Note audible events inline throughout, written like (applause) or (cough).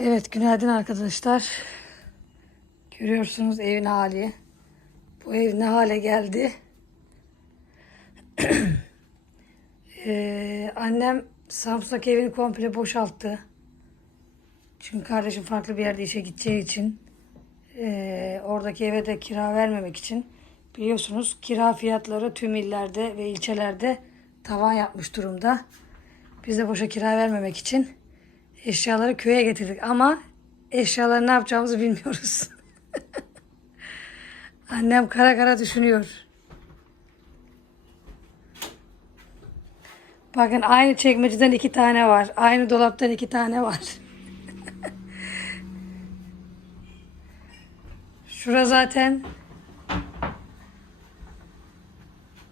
Evet, günaydın arkadaşlar. Görüyorsunuz evin hali. Bu ev ne hale geldi? (clears throat) Ee, annem Samsun'daki evini komple boşalttı. Çünkü kardeşim farklı bir yerde işe gideceği için ee, oradaki eve de kira vermemek için biliyorsunuz kira fiyatları tüm illerde ve ilçelerde tavan yapmış durumda. Biz de boşa kira vermemek için eşyaları köye getirdik ama eşyaları ne yapacağımızı bilmiyoruz. (laughs) Annem kara kara düşünüyor. Bakın aynı çekmeceden iki tane var. Aynı dolaptan iki tane var. (laughs) Şura zaten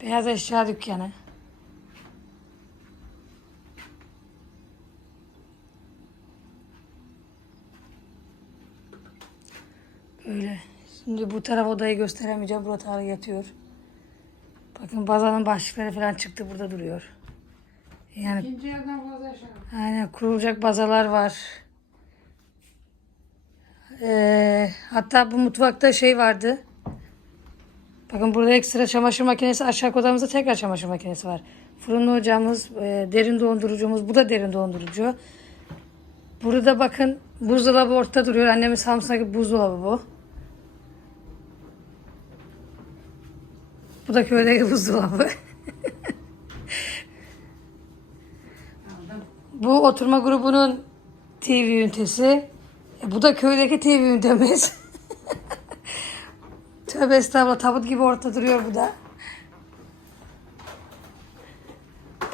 beyaz eşya dükkanı. Böyle. Şimdi bu taraf odayı gösteremeyeceğim. Burada Tarık yatıyor. Bakın bazanın başlıkları falan çıktı burada duruyor. Yani İkinci yerden fazla yaşarım. Aynen kurulacak bazalar var. Ee, hatta bu mutfakta şey vardı. Bakın burada ekstra çamaşır makinesi, aşağı odamızda tekrar çamaşır makinesi var. Fırınlı ocağımız, e, derin dondurucumuz, bu da derin dondurucu. Burada bakın buzdolabı ortada duruyor. Annemin Samsun'daki buzdolabı bu. Bu da köydeki buzdolabı. Bu oturma grubunun TV ünitesi. E, bu da köydeki TV ünitemiz. (laughs) Tövbe estağfurullah tabut gibi ortada duruyor bu da.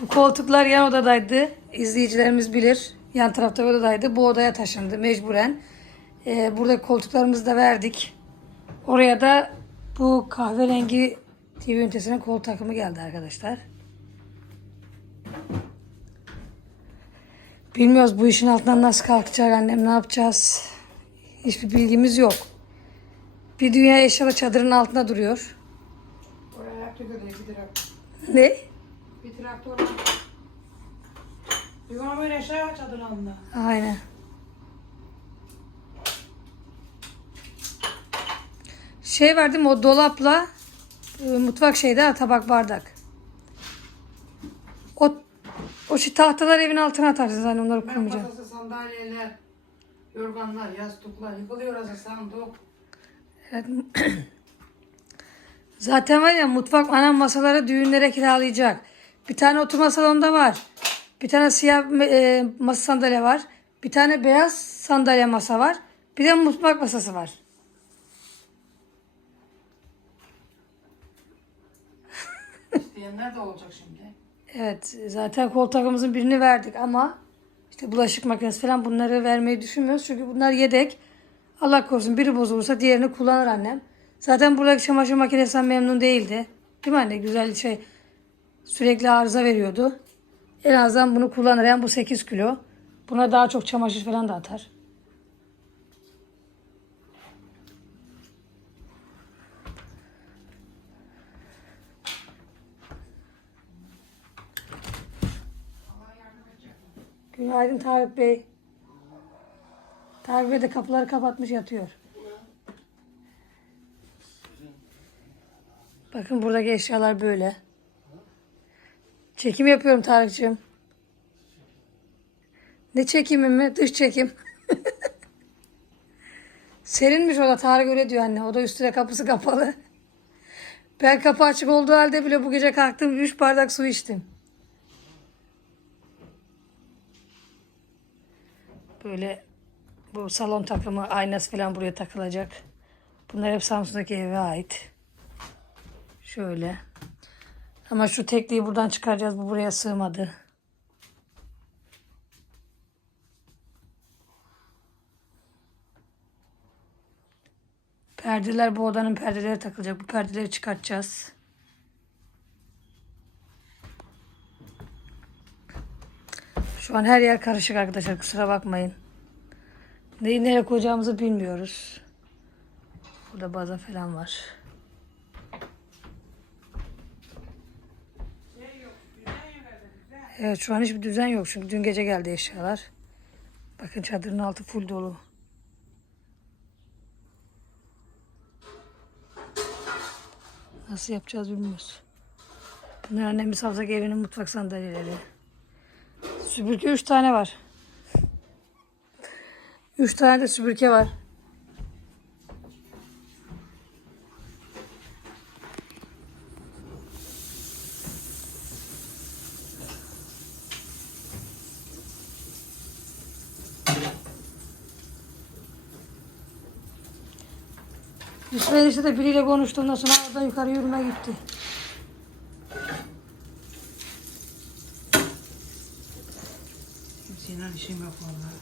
Bu koltuklar yan odadaydı. İzleyicilerimiz bilir. Yan tarafta odadaydı. Bu odaya taşındı mecburen. E, burada koltuklarımızı da verdik. Oraya da bu kahverengi TV ünitesinin kol takımı geldi arkadaşlar. Bilmiyoruz bu işin altından nasıl kalkacak annem ne yapacağız. Hiçbir bilgimiz yok. Bir dünya eşyalı çadırın altında duruyor. Oraya yaptık öyle bir traktör. Ne? Bir traktör. Bir bana böyle eşya var çadırın altında. Aynen. Şey mi o dolapla mutfak şeyde tabak bardak. O o şey tahtalar evin altına atarsın hani onları Ben koymayacağım. masası, sandalyeler, yorganlar, yastıklar, yıkılıyor orası sandık. Evet. (clears throat) Zaten var ya mutfak anam masaları düğünlere kiralayacak. Bir tane oturma salonunda var. Bir tane siyah e, masa sandalye var. Bir tane beyaz sandalye masa var. Bir de mutfak masası var. İsteyenler de olacak şimdi. Evet zaten kol takımımızın birini verdik ama işte bulaşık makinesi falan bunları vermeyi düşünmüyoruz. Çünkü bunlar yedek. Allah korusun biri bozulursa diğerini kullanır annem. Zaten buradaki çamaşır makinesinden memnun değildi. Değil mi anne? Güzel şey sürekli arıza veriyordu. En azından bunu kullanır. Yani bu 8 kilo. Buna daha çok çamaşır falan da atar. Günaydın Tarık Bey. Tarık Bey de kapıları kapatmış yatıyor. Bakın buradaki eşyalar böyle. Çekim yapıyorum Tarık'cığım. Ne çekimi mi? Dış çekim. (laughs) Serinmiş o da Tarık öyle diyor anne. O da üstüne kapısı kapalı. Ben kapı açık olduğu halde bile bu gece kalktım 3 bardak su içtim. Böyle bu salon takımı aynası falan buraya takılacak. Bunlar hep Samsun'daki eve ait. Şöyle. Ama şu tekliği buradan çıkaracağız. Bu buraya sığmadı. Perdeler bu odanın perdeleri takılacak. Bu perdeleri çıkartacağız. Şu an her yer karışık arkadaşlar. Kusura bakmayın. Neyi nereye koyacağımızı bilmiyoruz. Burada baza falan var. Evet şu an hiçbir düzen yok çünkü dün gece geldi eşyalar. Bakın çadırın altı full dolu. Nasıl yapacağız bilmiyoruz. Bunlar annemin Savsak evinin mutfak sandalyeleri. Süpürge üç tane var. Üç tane de süpürge var. Yusuf enişte de biriyle konuştuğundan sonra orada yukarı yürüme gitti. İşim yok vallahi.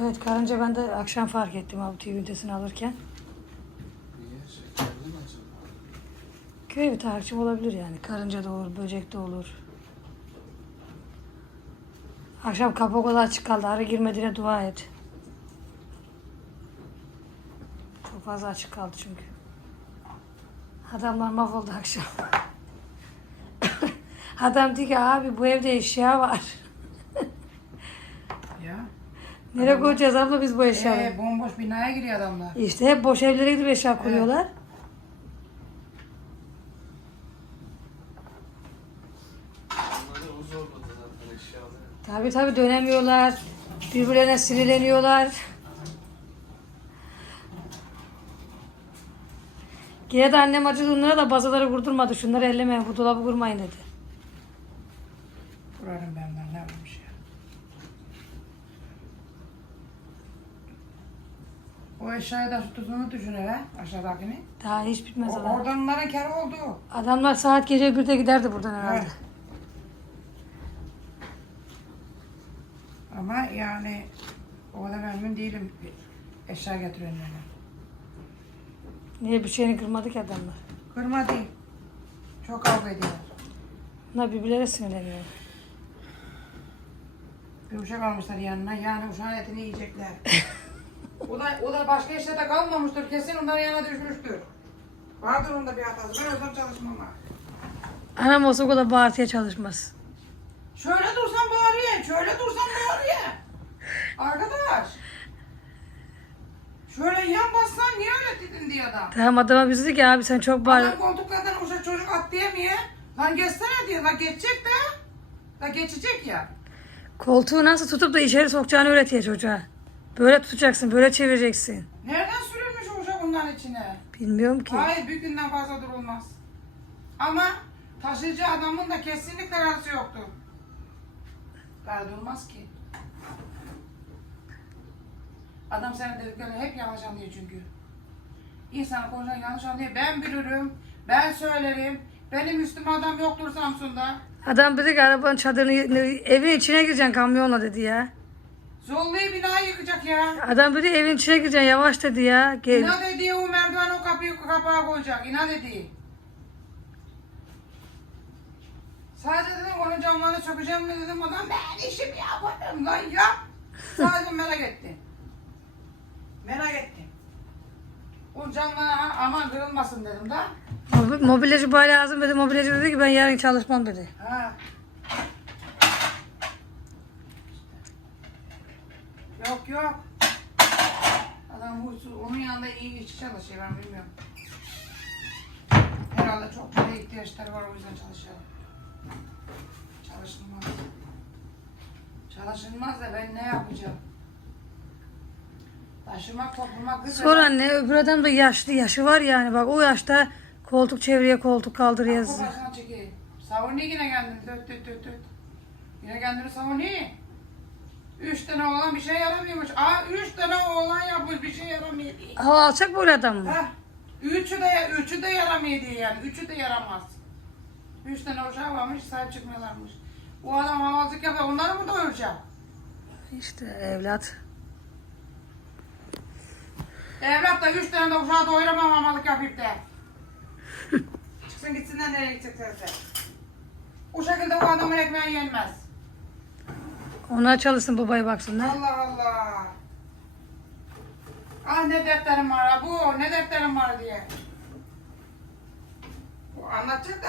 Evet karınca ben de akşam fark ettim abi TV ünitesini alırken. Köy bir tarihçim olabilir yani. Karınca da olur, böcek de olur. Akşam kapı o kadar açık kaldı. Arı girmediğine dua et. Çok fazla açık kaldı çünkü. Adamlar mahvoldu akşam. (laughs) Adam diyor ki abi bu evde eşya var. (laughs) Ya. Nereye koyacağız abla biz bu eşyaları? Ee, bomboş binaya giriyor adamlar. İşte hep boş evlere gidip eşya zaten eşyaları. Tabi tabi dönemiyorlar. Birbirlerine sinirleniyorlar. Gene de annem acıdı onlara da bazaları vurdurmadı. Şunları ellemeyin bu dolabı kurmayın dedi. Kurarım ben ben ne olmuş ya. O eşyayı da tuttuğunu düşün hele aşağıdakini. Daha hiç bitmez O, adam. oradan onların kere oldu. Adamlar saat gece birde giderdi buradan herhalde. Evet. Ama yani o kadar memnun değilim eşya getirenlerine. Niye bir şeyini kırmadı ki adamlar? Kırma değil. Çok kavga ediyorlar. Bunlar birbirlerine sinirleniyor. Bir uşak almışlar yanına. Yani uşağın etini yiyecekler. (laughs) o da o da başka işte de kalmamıştır. Kesin onların yanına düşmüştür. Vardır onda bir hatası. Ben zaman çalışmam ha. Anam olsa o kadar bağırtıya çalışmaz. Şöyle dursan bağırıyor. Şöyle dursan bağırıyor. Arkadaş. Şöyle yan bassan niye öyle diye adam. Tamam adama biz dedi ki abi sen çok bağır. Adam koltuklardan uşak çocuk atlayamıyor. Lan geçsene diyor. Lan geçecek de. Lan geçecek ya. Koltuğu nasıl tutup da içeri sokacağını öğretiyor çocuğa. Böyle tutacaksın, böyle çevireceksin. Nereden sürülmüş o uşak onların içine? Bilmiyorum ki. Hayır bir günden fazla durulmaz. Ama taşıyıcı adamın da kesinlikle garantisi yoktu. Garantisi olmaz ki. Adam senin dediklerini hep yanlış anlıyor çünkü. İnsan konuşan yanlış anlıyor. Ben bilirim, ben söylerim. Benim üstüme adam yoktur Samsun'da. Adam dedi ki arabanın çadırını evin içine gireceksin kamyonla dedi ya. Zollayı binayı yıkacak ya. Adam dedi evin içine gireceksin yavaş dedi ya. Gel. İnat ediyor o merdiven o kapıyı kapağa koyacak. İnat ediyor. Sadece dedim onun camlarını sökeceğim mi dedim adam ben işimi yaparım lan yap. Sadece merak etti. Merak etti. O camlar aman kırılmasın dedim da. Mob- Mobilyacı bana lazım dedi. Mobilyacı dedi ki ben yarın çalışmam dedi. Ha. Yok yok. Adam huysuz. Onun yanında iyi işçi çalışıyor ben bilmiyorum. Herhalde çok paraya ihtiyaçları var o yüzden çalışıyor. Çalışılmaz. Çalışılmaz da ben ne yapacağım? Taşımak, toplamak güzel. Sonra anne öbür adam da yaşlı. Yaşı var yani bak o yaşta koltuk çeviriye koltuk kaldır yazdı. Başına çekeyim. Savunuyor yine kendini. Töt töt töt töt. Yine kendini savunuyor. Üç tane oğlan bir şey yaramıyormuş. Aa üç tane oğlan yapmış bir şey yaramıyor diye. Hava alacak böyle adam mı? Heh. Üçü de, üçü de yaramıyor diye yani. Üçü de yaramaz. Üç tane uşağı varmış sahip çıkmıyorlarmış. Bu adam havazlık yapıyor. Onları mı doyuracak? İşte evlat. Evlat da üç tane de uşağı doyuramam hamalık yapıp da. Çıksın gitsinler nereye gideceklerse. Bu şekilde o adamın ekmeği yenmez. Ona çalışsın babaya baksınlar. Allah Allah. Ah ne dertlerim var ha, bu ne dertlerim var diye. Bu anlatacak da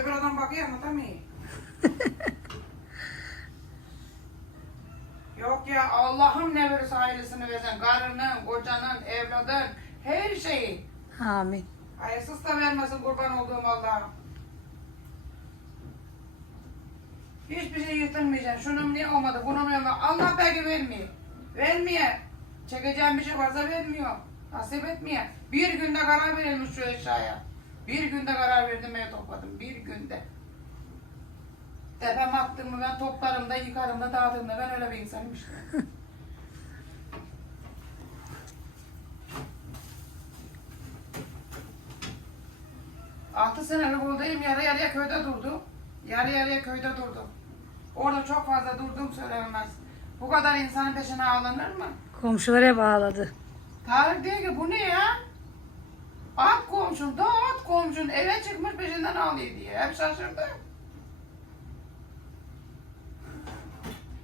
öbür adam bakıyor anlatamıyor. (laughs) Yok ya Allah'ım ne verirse hayırlısını versin. Karının, kocanın, evladın, her şeyi. Amin. Hayırsız da vermesin kurban olduğum Allah'ım. Hiçbir şey yırtılmayacak. Şunun niye olmadı, bunun niye olmadı. Allah belki vermiyor. Vermiyor. Çekeceğim bir şey varsa vermiyor. Nasip etmiyor. Bir günde karar verilmiş şu eşyaya. Bir günde karar verdim ve topladım. Bir günde. Tepem attım mı ben toplarım da yıkarım da dağıtırım da ben öyle bir insanım işte. (laughs) Altı senelik buradayım yarı yarıya köyde durdum. Yarı yarıya köyde durdum. Orada çok fazla durduğum söylenemez. Bu kadar insanın peşine ağlanır mı? Komşular hep ağladı. Tarık diyor ki bu ne ya? At komşun, dağıt komşun, eve çıkmış peşinden ağlıyor diye. Hep şaşırdı.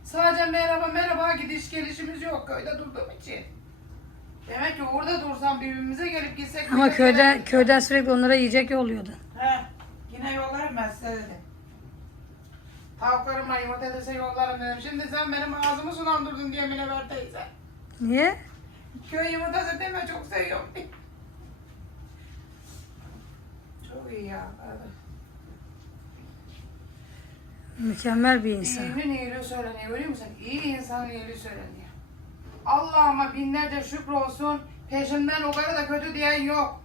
Sadece merhaba merhaba gidiş gelişimiz yok köyde durduğum için. Demek ki orada dursam birbirimize gelip gitsek... Ama bize köyden köyden sürekli onlara yiyecek yolluyordu. He, yine yollarım ben size dedi. Tavuklarım var yumurta yollarım dedim. Şimdi sen benim ağzımı sulandırdın diye Münevver teyze. Niye? Köy yumurtası deme çok seviyorum. Çok iyi ya. Evet. Mükemmel bir insan. İyinin iyiliği söyleniyor görüyor musun? İyi insanın iyiliği söyleniyor. Allah'ıma binlerce şükür olsun. Peşimden o kadar da kötü diyen yok.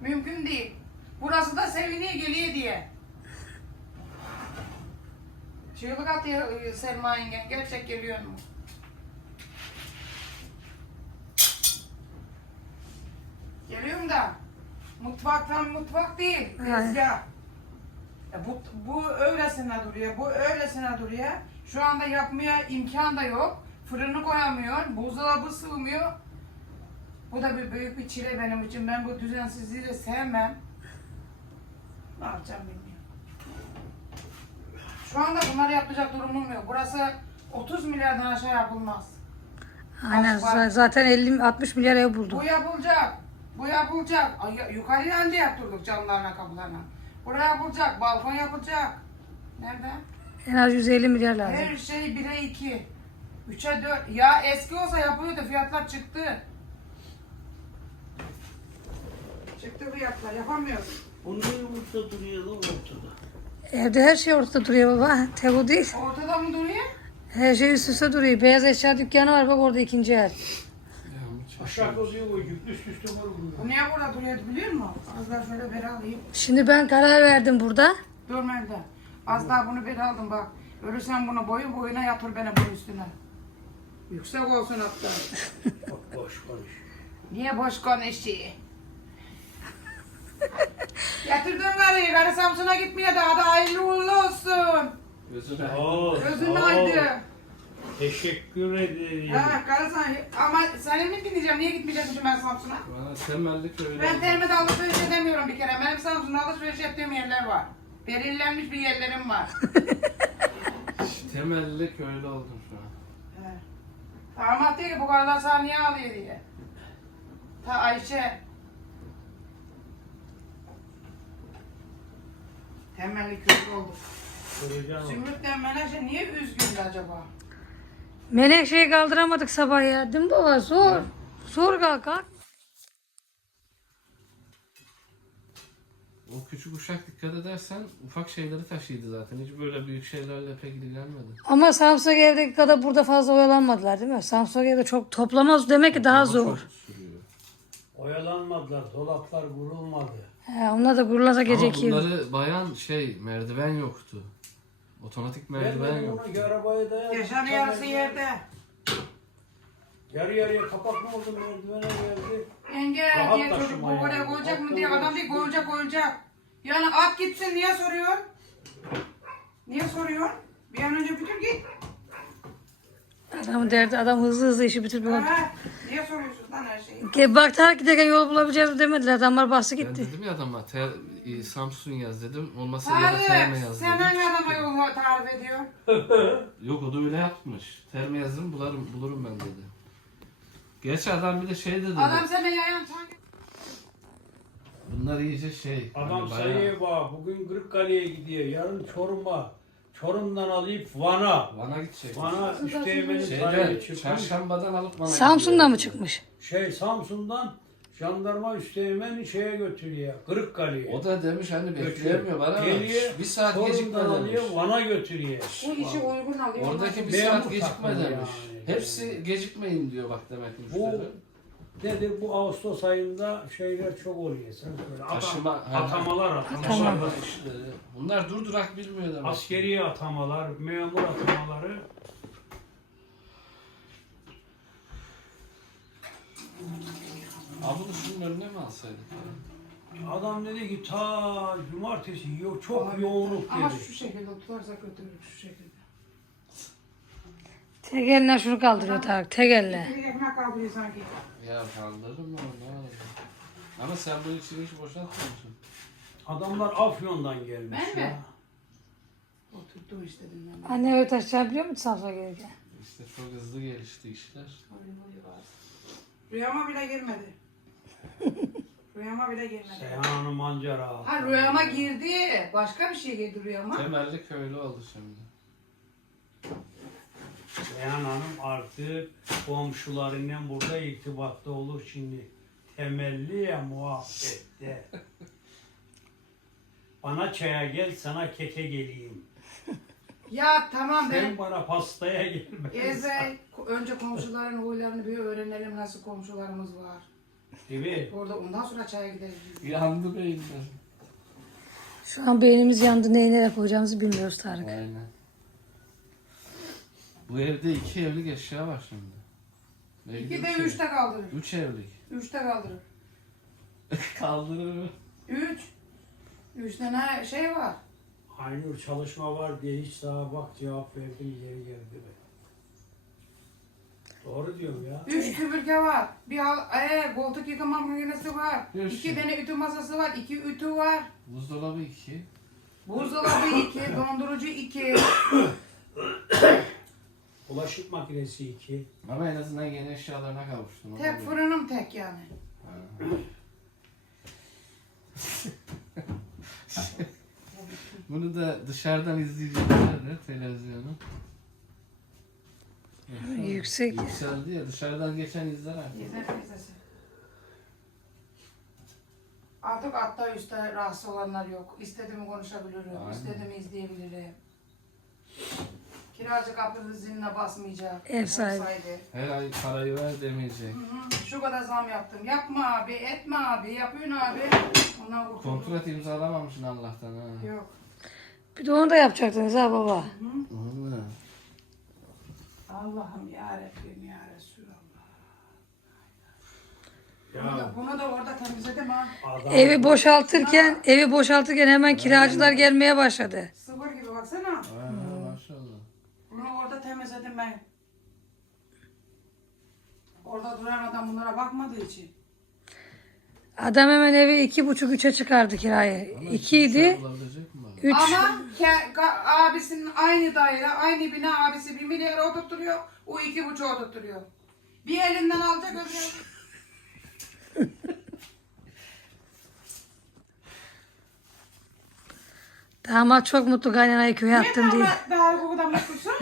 Mümkün değil. Burası da seviniyor geliyor diye. Çığlık atıyor e, Selma yengen. Gerçek geliyor mu? Geliyorum da. Mutfaktan mutfak değil. Tezgah. Bu, bu öylesine duruyor, bu öylesine duruyor. Şu anda yapmaya imkan da yok. Fırını koyamıyor, buzdolabı sığmıyor. Bu da bir büyük bir çile benim için. Ben bu düzensizliği de sevmem. Ne yapacağım bilmiyorum. Şu anda bunları yapacak durumum yok. Burası 30 milyardan aşağı yapılmaz. Aynen z- zaten 50 60 milyar ev buldu. Bu yapılacak. Bu yapılacak. Ay, ya- yukarıya anca yaptırdık camlarına kapılarına. Buraya yapılacak. Balkon yapılacak. Nerede? En az 150 milyar lazım. Her şey 1'e 2. 3'e 4. Ya eski olsa yapılıyordu. Fiyatlar çıktı. Çıktı fiyatlar. Yapamıyoruz. Niye ortada duruyor lan ortada? Evde her şey ortada duruyor baba. Tek o değil. Ortada mı duruyor? Her şey üst üste duruyor. Beyaz eşya dükkanı var bak orada ikinci el. Aşağı üst üste var Bu niye burada duruyordu biliyor musun? Az daha şöyle beri alayım. Şimdi ben karar verdim burada. Dur Melda. Az daha bunu beri aldım bak. Ölürsen bunu boyun boyuna yatır beni bunun üstüne. Yüksek olsun hatta. (laughs) Bak boş konuş. Niye boş konuşuyor? Yatırdın karıyı. Karı Samsun'a gitmeye daha da hayırlı uğurlu olsun. Gözün sağ ol. aydın. Teşekkür ederim. Ha, karı sana. Ama seni mi dinleyeceğim? Niye gitmeyecekmişim ben Samsun'a? Bana temellik öyle. Ben termede alışveriş edemiyorum bir kere. Benim Samsun'da alışveriş ettiğim yerler var. Belirlenmiş bir yerlerim var. (laughs) Temellik öyle oldum şu an. He. Damat diyor ki bu kadar sana niye alıyor diye. Ta Ayşe. Temelli kötü oldu. Zümrüt'le Menekşe niye üzgündü acaba? Menekşe'yi kaldıramadık sabah ya. Değil mi baba? Zor. Zor kalk kalk. O küçük uşak dikkat edersen ufak şeyleri taşıydı zaten. Hiç böyle büyük şeylerle pek ilgilenmedi. Ama Samsung evdeki kadar burada fazla oyalanmadılar değil mi? Samsung evde çok toplamaz demek ki daha Ama zor. çok sürüyor. Oyalanmadılar, dolaplar kurulmadı. He, onlar da gurulasa gece Ama bunları bayan şey merdiven yoktu. Otomatik merdiven Ben de yoktu. bunu arabaya dayadım. Yaşanı yarısı yerde. Yarı yarıya kapatma oldu merdivene geldi. Yenge Rahat diye çocuk bu yani. oraya koyacak mı diye adam değil koyacak koyacak. Yani at gitsin niye soruyor? Niye soruyor? Bir an önce bitir git. Adamın derdi adam hızlı hızlı işi bitirip oldu. Ha, niye soruyorsun lan her şeyi? Ge- Baktılar giderken yol bulabileceğiz mi demediler. Adamlar bastı Ben gitti. dedim ya adama ter, e, Samsun yaz dedim. Olmasa ya da terme Tarık yaz sen dedim. hangi adama yolu tarif ediyorsun? (laughs) Yok o da öyle yapmış. Terme yazdım bularım, bulurum ben dedi. Gerçi adam bir de şey dedi. Adam sana yayan çay. Bunlar iyice şey. Adam hani bayağı- sayıya bak. Bugün Kırıkkale'ye gidiyor. Yarın Çorum'a. Çorum'dan alıp Van'a. Van'a gidecek. Van'a üsteğmenin sayıya Şeyden, çıkmış. çarşambadan alıp Van'a Samsun'da mı çıkmış? Şey Samsun'dan jandarma üsteğmen şeye götürüyor. Kırıkkale'ye. O da demiş hani bekleyemiyor bana ama Geliyor, bir saat gecikme Çorum'dan demiş. alıyor Van'a götürüyor. Bu işi uygun alıyor. Oradaki bir Memur saat gecikme demiş. yani. Hepsi gecikmeyin diyor bak demek Bu müşteri. Nedir bu Ağustos ayında şeyler çok oluyor. Sen söyle. Atam- Taşıma- atamalar atamalar. Taşıma işleri. Bunlar durdurak bilmiyor demek. Askeri atamalar, memur atamaları. Abi bunu şunun önüne mi alsaydık? ya? Adam dedi ki ta cumartesi yo- çok yoğunluk Ama dedi. şu şekilde tutarsa götürür şu şekilde. Tek eline şunu kaldırıyor Tarık. Tek elle. Bir ekmek kaldırıyor sanki. Ya kaldırırım mı. Ama sen bunun için hiç boşaltmıyorsun. Adamlar Afyon'dan gelmiş Ben ya. mi? Oturttu işte dinlemem. Anne öyle taşıyabiliyor biliyor musun Samsun'a gelirken? İşte çok hızlı gelişti işler. Rüyama bile girmedi. (laughs) rüyama bile girmedi. Seyhan Hanım mancara. Ha rüyama girdi. Başka bir şey girdi rüyama. Temelli köylü oldu şimdi. Seyhan Hanım artık komşularıyla burada irtibatta olur şimdi. Temelli ya muhabbette. Bana çaya gel sana keke geleyim. Ya tamam ben Sen bana pastaya gelme. Ezbey önce komşuların huylarını bir öğrenelim nasıl komşularımız var. Değil mi? Orada ondan sonra çaya gideriz. Yandı beyinler. Şu an beynimiz yandı. Neyi nereye koyacağımızı bilmiyoruz Tarık. Aynen. Bu evde iki evlilik eşya var şimdi. Ne İki de şey? üçte kaldırır. Üç evlilik. Üçte kaldırır. (laughs) Kaldırır mı? Üç. Üç tane şey var. Aynur çalışma var diye hiç daha bak cevap verdim geri geldi be. Doğru diyorum ya. Üç süpürge var. Bir al, ee, koltuk yıkama makinesi var. Bir İki tane ütü masası var. iki ütü var. Buzdolabı iki. Buzdolabı iki. dondurucu iki. (coughs) Bulaşık makinesi iki. Ama en azından yeni eşyalarına kavuştun. o da Tek bir- fırınım tek yani. Ha. (laughs) Bunu da dışarıdan izleyecekler de televizyonu. Yüksek. Yükseldi ya dışarıdan geçen izler artık. Yeter teyzesi. Artık altta üstte rahatsız olanlar yok. İstediğimi konuşabilirim. Aynen. istediğimi izleyebilirim. Kiracı kapının ziline basmayacak. Ev sahibi. Her ay parayı ver demeyecek. Hı hı, Şu kadar zam yaptım. Yapma abi, etme abi, yapıyorsun abi. Ondan kurtuldum. Kontrat imzalamamışsın Allah'tan ha. Yok. Bir de onu da yapacaktınız ha baba. Vallahi. Allah'ım ya Rabbim ya Resulallah. Bunu Ya da, bunu da orada temizledim ha. adam Evi boşaltırken, evi boşaltırken hemen kiracılar gelmeye başladı. Sıfır gibi baksana. Ha, maşallah. Bunu orada temizledim ben. Orada duran adam bunlara bakmadığı için. Adam hemen evi iki buçuk üçe çıkardı kirayı. Ama mi bana? üç. Ama ke- ga- abisinin aynı daire, aynı bina abisi bir milyar oturtturuyor. O iki buçuk oturtturuyor. Bir elinden alacak öbür Damat çok mutlu kaynanayı köye attım diye. Niye daha kadar mutlusun?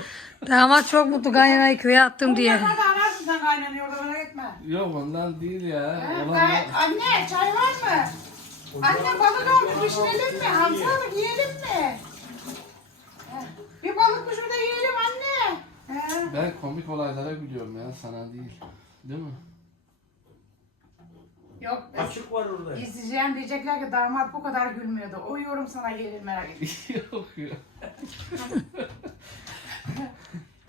Damat çok mutlu kaynanayı köye attım diye. Bunlar da ararsın sen kaynanıyor orada merak etme. Yok ondan değil ya. Ha, Olan gayet- Anne çay var mı? Anne balık almış pişirelim mi? Hamza mı yiyelim mi? Ha, Bir balık pişir de yiyelim anne. Ha. ben komik olaylara gülüyorum ya sana değil. Değil mi? Yok açık var orada. izleyeceğim diyecekler ki damat bu kadar gülmüyordu. O yorum sana gelir merak etme. (laughs) Yok ya. (laughs)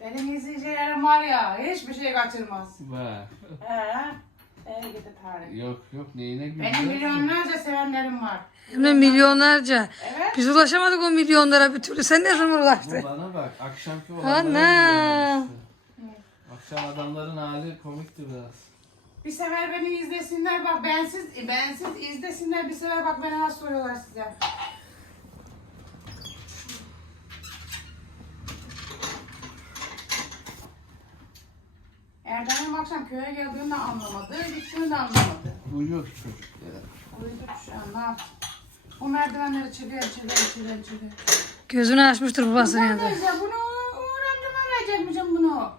Benim izleyicilerim var ya hiçbir şey kaçırmaz. Bak. He. Ee, gidi tarih. Yok yok neyine Benim gülüyorsun? milyonlarca sevenlerim var. Hem de milyonlarca. Evet. Biz ulaşamadık o milyonlara bir türlü. Sen ne zaman Bu ulaştın? bana bak akşamki Ana. olanlara işte. Akşam adamların hali komikti biraz. Bir sefer beni izlesinler bak bensiz bensiz izlesinler bir sefer bak beni nasıl soruyorlar size. Erdem'in akşam köye geldiğini de anlamadı, gittiğini de anlamadı. Uyuyor çocuk ya. Uyuduk şu an, ne yaptı? Bu merdivenleri çıkıyor, çıkıyor, çıkıyor, çıkıyor. Gözünü açmıştır babasının Ben yanında. teyze bunu Uğur amcama bunu.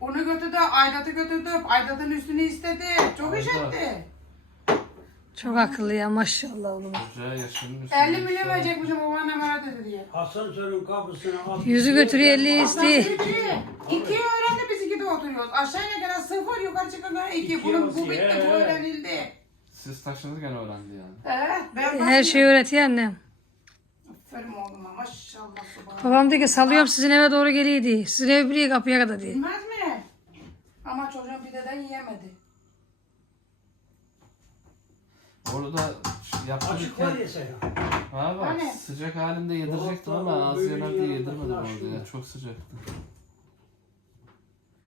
Onu götürdü, Aydat'ı götürdü, Aydat'ın üstünü istedi. Çok iş Aydat. etti. Çok akıllı ya maşallah oğlum. Yaşının üstüne. 50 milyon verecekmişim babaannem öyle dedi diye. Asansörün kapısına at. Yüzü götürüyor 50 Nasıl isteği. öğrendi biz ikide oturuyoruz. Aşağı inerken sıfır, yukarı çıkarken iki. İki Bunun, bu yazıyor, bitti, bu he. öğrenildi. Siz taşınırken öğrendi yani. Evet, ben Her şeyi öğretiyor annem. Aferin oğluma maşallah subhanallah. Babam dedi ki salıyorum sizin eve doğru geliydi. Sizin ev biliyor kapıya kadar diye. Bilmez mi? Ama çocuğun pideden yiyemedi. Orada Açık var yaptırırken ya sen. ha bak Hani? sıcak halinde yedirecektim ama Dolapta yanar diye yedirmedim orada ya. Çok sıcaktı.